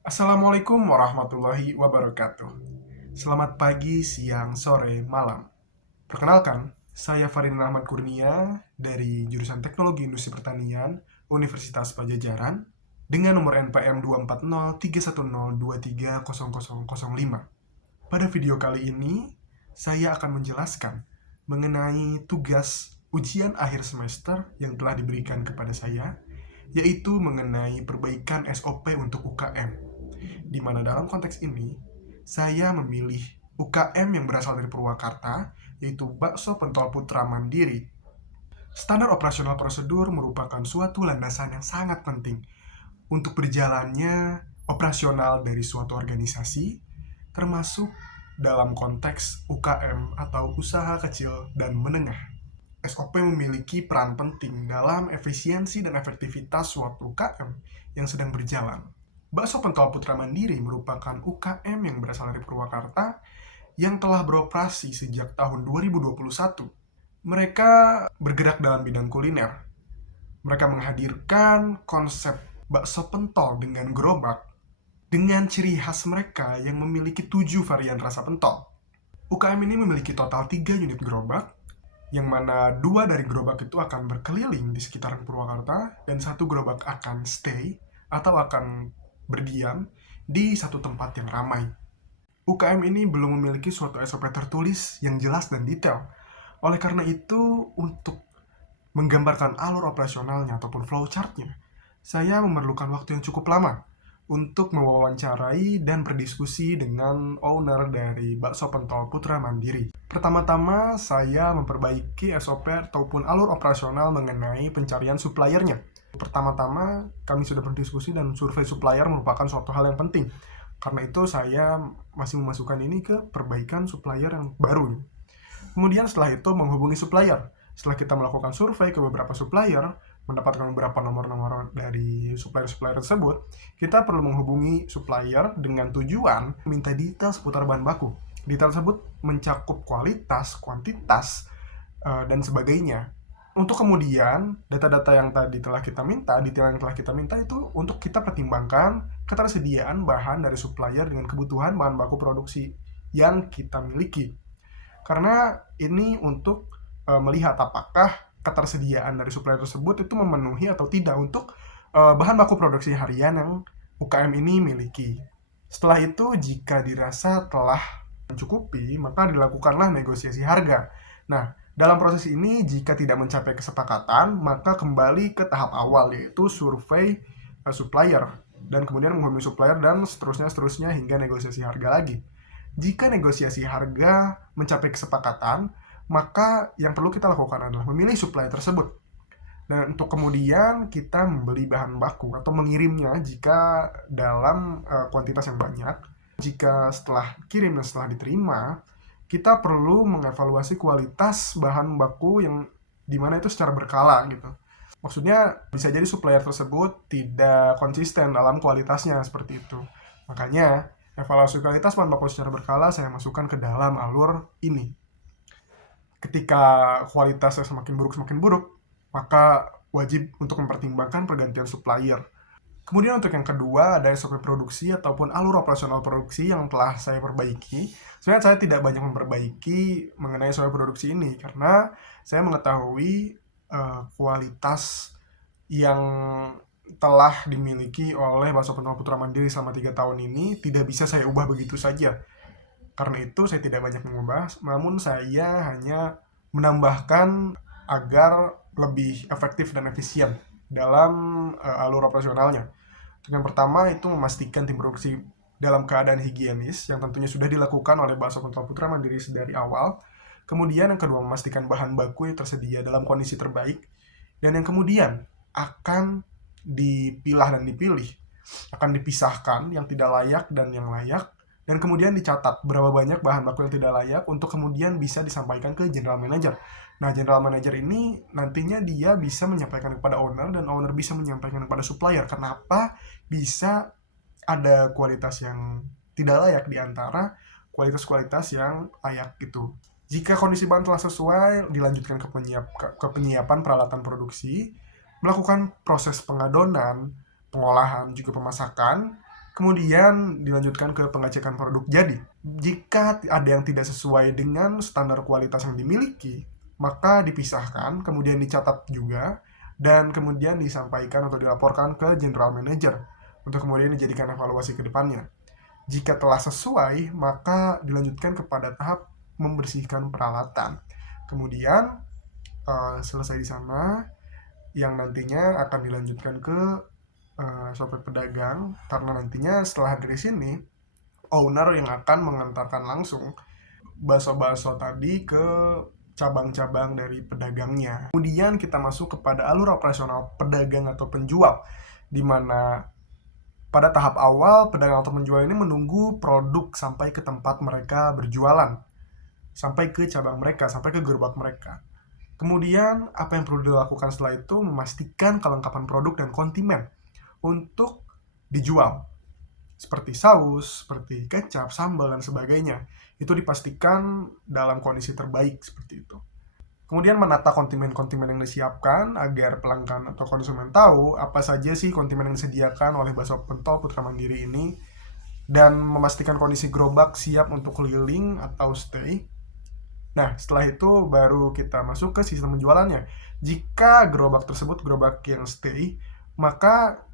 Assalamualaikum warahmatullahi wabarakatuh. Selamat pagi, siang, sore, malam. Perkenalkan, saya Farin Rahmat Kurnia dari jurusan Teknologi Industri Pertanian Universitas Pajajaran dengan nomor NPM 2403102300005. Pada video kali ini, saya akan menjelaskan mengenai tugas ujian akhir semester yang telah diberikan kepada saya, yaitu mengenai perbaikan SOP untuk UKM, di mana dalam konteks ini saya memilih UKM yang berasal dari Purwakarta, yaitu Bakso Pentol Putra Mandiri. Standar operasional prosedur merupakan suatu landasan yang sangat penting untuk berjalannya operasional dari suatu organisasi, termasuk dalam konteks UKM atau usaha kecil dan menengah. SOP memiliki peran penting dalam efisiensi dan efektivitas suatu UKM yang sedang berjalan. Bakso Pentol Putra Mandiri merupakan UKM yang berasal dari Purwakarta yang telah beroperasi sejak tahun 2021. Mereka bergerak dalam bidang kuliner. Mereka menghadirkan konsep bakso pentol dengan gerobak dengan ciri khas mereka yang memiliki 7 varian rasa pentol. UKM ini memiliki total 3 unit gerobak, yang mana 2 dari gerobak itu akan berkeliling di sekitaran Purwakarta dan 1 gerobak akan stay atau akan berdiam di satu tempat yang ramai. UKM ini belum memiliki suatu SOP tertulis yang jelas dan detail. Oleh karena itu, untuk menggambarkan alur operasionalnya ataupun flowchartnya, saya memerlukan waktu yang cukup lama untuk mewawancarai dan berdiskusi dengan owner dari Bakso Pentol Putra Mandiri. Pertama-tama, saya memperbaiki SOP ataupun alur operasional mengenai pencarian suppliernya. Pertama-tama, kami sudah berdiskusi dan survei supplier merupakan suatu hal yang penting. Karena itu, saya masih memasukkan ini ke perbaikan supplier yang baru. Kemudian setelah itu menghubungi supplier. Setelah kita melakukan survei ke beberapa supplier, mendapatkan beberapa nomor-nomor dari supplier-supplier tersebut, kita perlu menghubungi supplier dengan tujuan minta detail seputar bahan baku. Detail tersebut mencakup kualitas, kuantitas, dan sebagainya. Untuk kemudian, data-data yang tadi telah kita minta, detail yang telah kita minta itu untuk kita pertimbangkan ketersediaan bahan dari supplier dengan kebutuhan bahan baku produksi yang kita miliki. Karena ini untuk melihat apakah ketersediaan dari supplier tersebut itu memenuhi atau tidak untuk bahan baku produksi harian yang UKM ini miliki. Setelah itu, jika dirasa telah mencukupi, maka dilakukanlah negosiasi harga. Nah, dalam proses ini, jika tidak mencapai kesepakatan, maka kembali ke tahap awal, yaitu survei supplier, dan kemudian menghubungi supplier, dan seterusnya hingga negosiasi harga lagi. Jika negosiasi harga mencapai kesepakatan, maka yang perlu kita lakukan adalah memilih supplier tersebut. Dan untuk kemudian kita membeli bahan baku atau mengirimnya jika dalam kuantitas yang banyak. Jika setelah kirim dan setelah diterima, kita perlu mengevaluasi kualitas bahan baku yang dimana itu secara berkala gitu. Maksudnya bisa jadi supplier tersebut tidak konsisten dalam kualitasnya seperti itu. Makanya evaluasi kualitas bahan baku secara berkala saya masukkan ke dalam alur ini. Ketika kualitasnya semakin buruk, maka wajib untuk mempertimbangkan pergantian supplier. Kemudian untuk yang kedua ada SOP produksi ataupun alur operasional produksi yang telah saya perbaiki. Sebenarnya saya tidak banyak memperbaiki mengenai SOP produksi ini karena saya mengetahui kualitas yang telah dimiliki oleh Bakso Pentol Putra Mandiri selama 3 tahun ini tidak bisa saya ubah begitu saja. Karena itu saya tidak banyak mengubah, namun saya hanya menambahkan agar lebih efektif dan efisien dalam alur operasionalnya. Yang pertama itu memastikan tim produksi dalam keadaan higienis yang tentunya sudah dilakukan oleh Bakso Pentol Putra Mandiri dari awal. Kemudian yang kedua memastikan bahan baku yang tersedia dalam kondisi terbaik. Dan yang kemudian akan dipilah dan dipilih, akan dipisahkan yang tidak layak dan yang layak, dan kemudian dicatat berapa banyak bahan baku yang tidak layak untuk kemudian bisa disampaikan ke general manager. Nah, general manager ini nantinya dia bisa menyampaikan kepada owner dan owner bisa menyampaikan kepada supplier kenapa bisa ada kualitas yang tidak layak di antara kualitas-kualitas yang layak itu. Jika kondisi bahan telah sesuai, dilanjutkan ke penyiapan peralatan produksi, melakukan proses pengadonan, pengolahan, juga pemasakan, Kemudian dilanjutkan ke pengecekan produk jadi. Jika ada yang tidak sesuai dengan standar kualitas yang dimiliki, maka dipisahkan, kemudian dicatat juga, dan kemudian disampaikan atau dilaporkan ke General Manager untuk kemudian dijadikan evaluasi ke depannya. Jika telah sesuai, maka dilanjutkan kepada tahap membersihkan peralatan. Kemudian selesai di sana, yang nantinya akan dilanjutkan ke shopee pedagang, karena nantinya setelah dari sini owner yang akan mengantarkan langsung bakso-bakso tadi ke cabang-cabang dari pedagangnya. Kemudian kita masuk kepada alur operasional pedagang atau penjual, di mana pada tahap awal pedagang atau penjual ini menunggu produk sampai ke tempat mereka berjualan, sampai ke cabang mereka, sampai ke gerobak mereka. Kemudian apa yang perlu dilakukan setelah itu, memastikan kelengkapan produk dan kondimen untuk dijual, seperti saus, seperti kecap, sambal, dan sebagainya. Itu dipastikan dalam kondisi terbaik seperti itu. Kemudian menata kondimen-kondimen yang disiapkan agar pelanggan atau konsumen tahu apa saja sih kondimen yang disediakan oleh Bakso Pentol Putra Mandiri ini, dan memastikan kondisi gerobak siap untuk keliling atau stay. Nah, setelah itu baru kita masuk ke sistem penjualannya. Jika gerobak tersebut gerobak yang stay, maka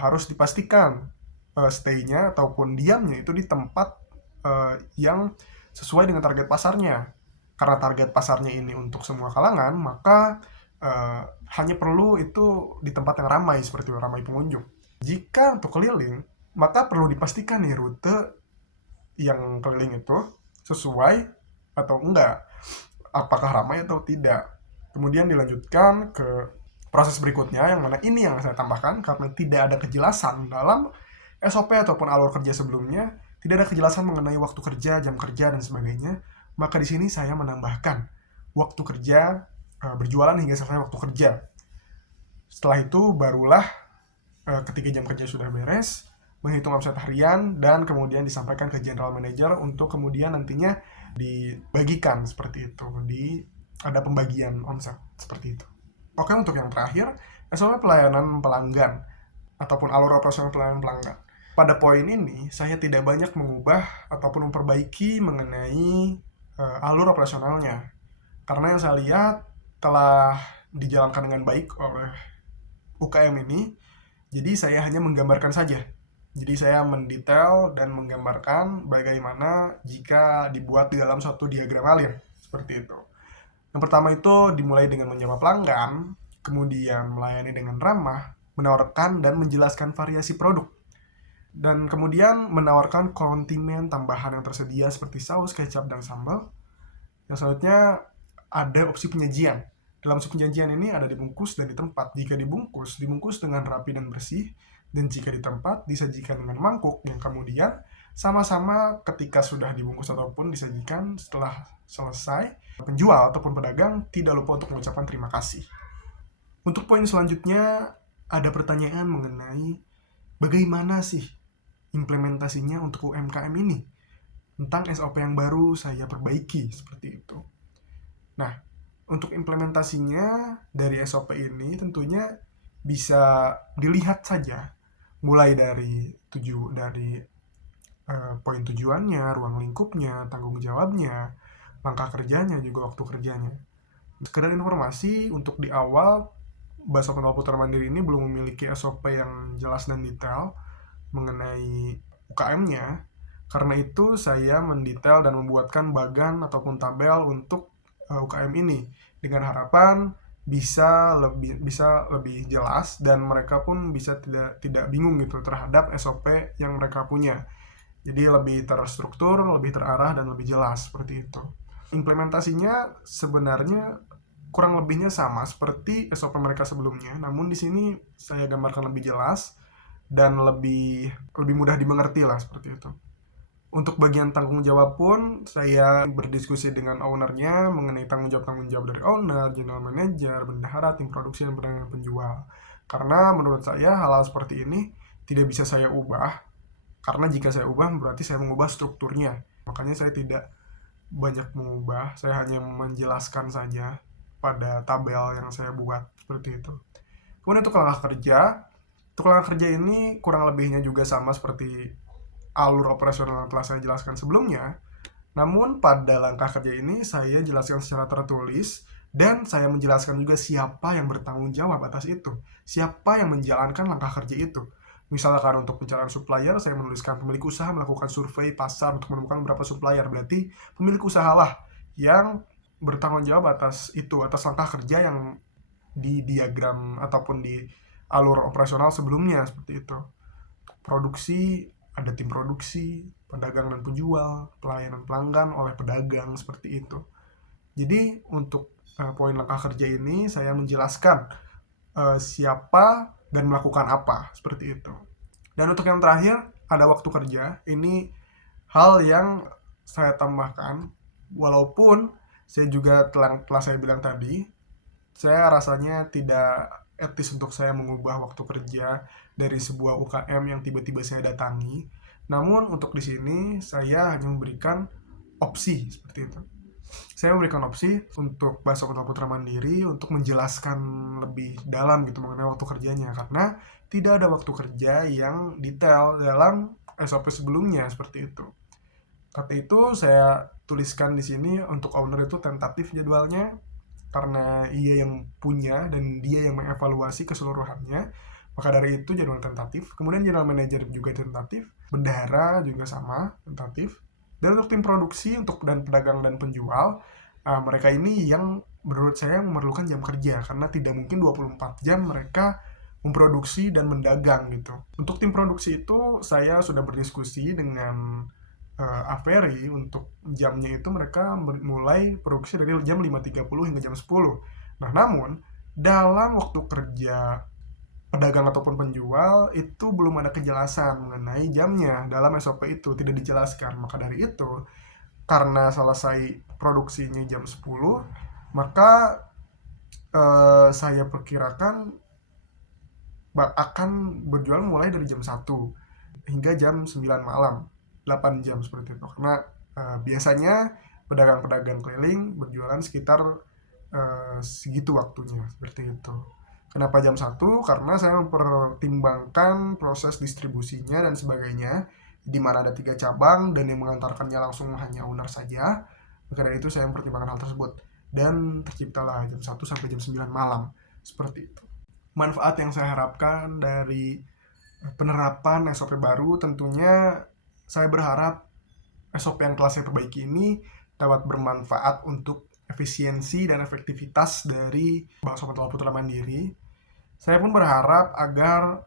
harus dipastikan stay-nya ataupun diamnya itu di tempat yang sesuai dengan target pasarnya. Karena target pasarnya ini untuk semua kalangan, maka hanya perlu itu di tempat yang ramai, seperti ramai pengunjung. Jika untuk keliling, maka perlu dipastikan nih rute yang keliling itu sesuai atau enggak, apakah ramai atau tidak. Kemudian dilanjutkan ke proses berikutnya, yang mana ini yang saya tambahkan karena tidak ada kejelasan dalam SOP ataupun alur kerja sebelumnya, tidak ada kejelasan mengenai waktu kerja, jam kerja, dan sebagainya. Maka di sini saya menambahkan waktu kerja berjualan hingga selesai waktu kerja. Setelah itu barulah ketika jam kerja sudah beres, menghitung omset harian, dan kemudian disampaikan ke general manager untuk kemudian nantinya dibagikan seperti itu. Ada pembagian omset seperti itu. Oke, untuk yang terakhir, SOP pelayanan pelanggan ataupun alur operasional pelayanan pelanggan. Pada poin ini, saya tidak banyak mengubah ataupun memperbaiki mengenai alur operasionalnya. Karena yang saya lihat telah dijalankan dengan baik oleh UKM ini, jadi saya hanya menggambarkan saja. Jadi saya mendetail dan menggambarkan bagaimana jika dibuat di dalam suatu diagram alir, seperti itu. Yang pertama itu dimulai dengan menyapa pelanggan, kemudian melayani dengan ramah, menawarkan dan menjelaskan variasi produk, dan kemudian menawarkan kondimen tambahan yang tersedia seperti saus, kecap, dan sambal. Yang selanjutnya ada opsi penyajian. Dalam opsi penyajian ini ada dibungkus dan di tempat. Jika dibungkus dengan rapi dan bersih. Dan jika di tempat, disajikan dengan mangkuk yang kemudian sama-sama ketika sudah dibungkus ataupun disajikan setelah selesai, penjual ataupun pedagang tidak lupa untuk mengucapkan terima kasih. Untuk poin selanjutnya, ada pertanyaan mengenai bagaimana sih implementasinya untuk UMKM ini. Tentang SOP yang baru saya perbaiki, seperti itu. Nah, untuk implementasinya dari SOP ini tentunya bisa dilihat saja, mulai dari poin tujuannya, ruang lingkupnya, tanggung jawabnya, langkah kerjanya, juga waktu kerjanya. Sekedar informasi, untuk di awal, Bakso Pentol Putra Mandiri ini belum memiliki SOP yang jelas dan detail mengenai UKM-nya. Karena itu saya mendetail dan membuatkan bagan ataupun tabel untuk UKM ini dengan harapan bisa lebih jelas dan mereka pun bisa tidak bingung gitu terhadap SOP yang mereka punya. Jadi lebih terstruktur, lebih terarah, dan lebih jelas seperti itu. Implementasinya sebenarnya kurang lebihnya sama seperti SOP mereka sebelumnya, namun di sini saya gambarkan lebih jelas dan lebih mudah dimengerti lah, seperti itu. Untuk bagian tanggung jawab pun saya berdiskusi dengan ownernya mengenai tanggung jawab dari owner, general manager, bendahara, tim produksi, dan pedagang penjual. Karena menurut saya hal-hal seperti ini tidak bisa saya ubah, karena jika saya ubah berarti saya mengubah strukturnya. Makanya saya tidak banyak mengubah, saya hanya menjelaskan saja pada tabel yang saya buat, seperti itu. Kemudian untuk langkah kerja, Untuk langkah kerja ini kurang lebihnya juga sama seperti alur operasional yang telah saya jelaskan sebelumnya. Namun pada langkah kerja ini saya jelaskan secara tertulis dan saya menjelaskan juga siapa yang bertanggung jawab atas itu. Siapa yang menjalankan langkah kerja itu. Misalkan untuk pencarian supplier, saya menuliskan pemilik usaha melakukan survei pasar untuk menemukan berapa supplier. Berarti pemilik usahalah yang bertanggung jawab atas itu, atas langkah kerja yang di diagram ataupun di alur operasional sebelumnya seperti itu. Produksi, ada tim produksi, pedagang dan penjual, pelayanan pelanggan oleh pedagang seperti itu. Jadi untuk poin langkah kerja ini saya menjelaskan siapa dan melakukan apa seperti itu. Dan untuk yang terakhir ada waktu kerja. Ini hal yang saya tambahkan, walaupun saya juga telah saya bilang tadi, saya rasanya tidak etis untuk saya mengubah waktu kerja dari sebuah UKM yang tiba-tiba saya datangi. Namun untuk di sini saya hanya memberikan opsi seperti itu. Saya memberikan opsi untuk Bakso Kota Putra Mandiri untuk menjelaskan lebih dalam gitu mengenai waktu kerjanya, karena tidak ada waktu kerja yang detail dalam SOP sebelumnya seperti itu. Kata itu saya tuliskan di sini untuk owner itu tentatif jadwalnya, karena ia yang punya dan dia yang mengevaluasi keseluruhannya. Maka dari itu jadwal tentatif. Kemudian general manager juga tentatif, bendahara juga sama tentatif. Dan untuk tim produksi untuk dan pedagang dan penjual, mereka ini yang menurut saya memerlukan jam kerja, karena tidak mungkin 24 jam mereka memproduksi dan mendagang gitu. Untuk tim produksi itu saya sudah berdiskusi dengan Averi. Untuk jamnya itu mereka mulai produksi dari jam 5.30 hingga jam 10. Nah, namun dalam waktu kerja pedagang ataupun penjual itu belum ada kejelasan mengenai jamnya. Dalam SOP itu tidak dijelaskan. Maka dari itu, karena selesai produksinya jam 10, maka saya perkirakan akan berjual mulai dari jam 1 hingga jam 9 malam. 8 jam seperti itu, karena biasanya pedagang-pedagang keliling berjualan sekitar segitu waktunya seperti itu. Kenapa jam 1? Karena saya mempertimbangkan proses distribusinya dan sebagainya, di mana ada 3 cabang dan yang mengantarkannya langsung hanya owner saja. Maka dari itu saya mempertimbangkan hal tersebut dan terciptalah jam 1 sampai jam 9 malam seperti itu. Manfaat yang saya harapkan dari penerapan SOP baru, tentunya saya berharap SOP yang telah saya perbaiki ini dapat bermanfaat untuk efisiensi dan efektivitas dari Bakso Putra Mandiri. Saya pun berharap agar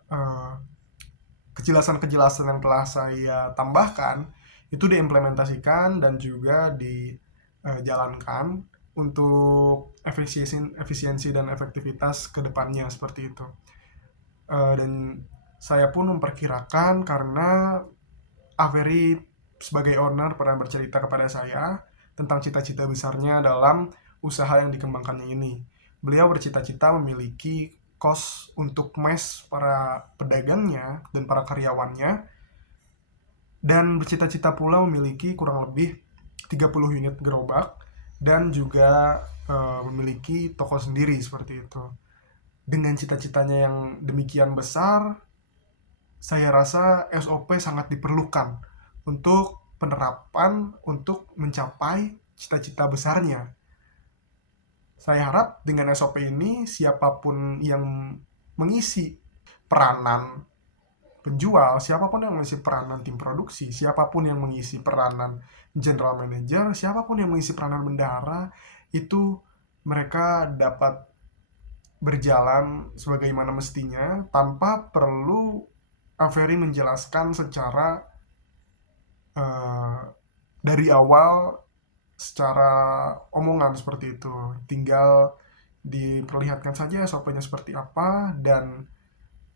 kejelasan-kejelasan yang telah saya tambahkan itu diimplementasikan dan juga dijalankan untuk efisiensi dan efektivitas ke depannya seperti itu. Dan saya pun memperkirakan, karena Averi sebagai owner pernah bercerita kepada saya tentang cita-cita besarnya dalam usaha yang dikembangkannya ini. Beliau bercita-cita memiliki kos untuk mes para pedagangnya dan para karyawannya, dan bercita-cita pula memiliki kurang lebih 30 unit gerobak dan juga memiliki toko sendiri seperti itu. Dengan cita-citanya yang demikian besar, saya rasa SOP sangat diperlukan untuk penerapan untuk mencapai cita-cita besarnya. Saya harap dengan SOP ini siapapun yang mengisi peranan penjual, siapapun yang mengisi peranan tim produksi, siapapun yang mengisi peranan general manager, siapapun yang mengisi peranan bendahara, itu mereka dapat berjalan sebagaimana mestinya tanpa perlu Averi menjelaskan secara dari awal secara omongan seperti itu. Tinggal diperlihatkan saja SOP-nya seperti apa dan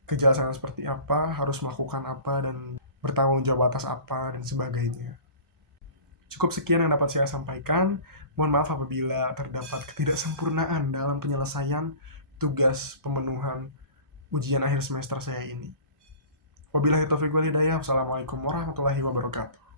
kejelasan seperti apa, harus melakukan apa dan bertanggung jawab atas apa dan sebagainya. Cukup sekian yang dapat saya sampaikan. Mohon maaf apabila terdapat ketidaksempurnaan dalam penyelesaian tugas pemenuhan ujian akhir semester saya ini. Wabillahi taufiq wal hidayah. Wassalamualaikum warahmatullahi wabarakatuh.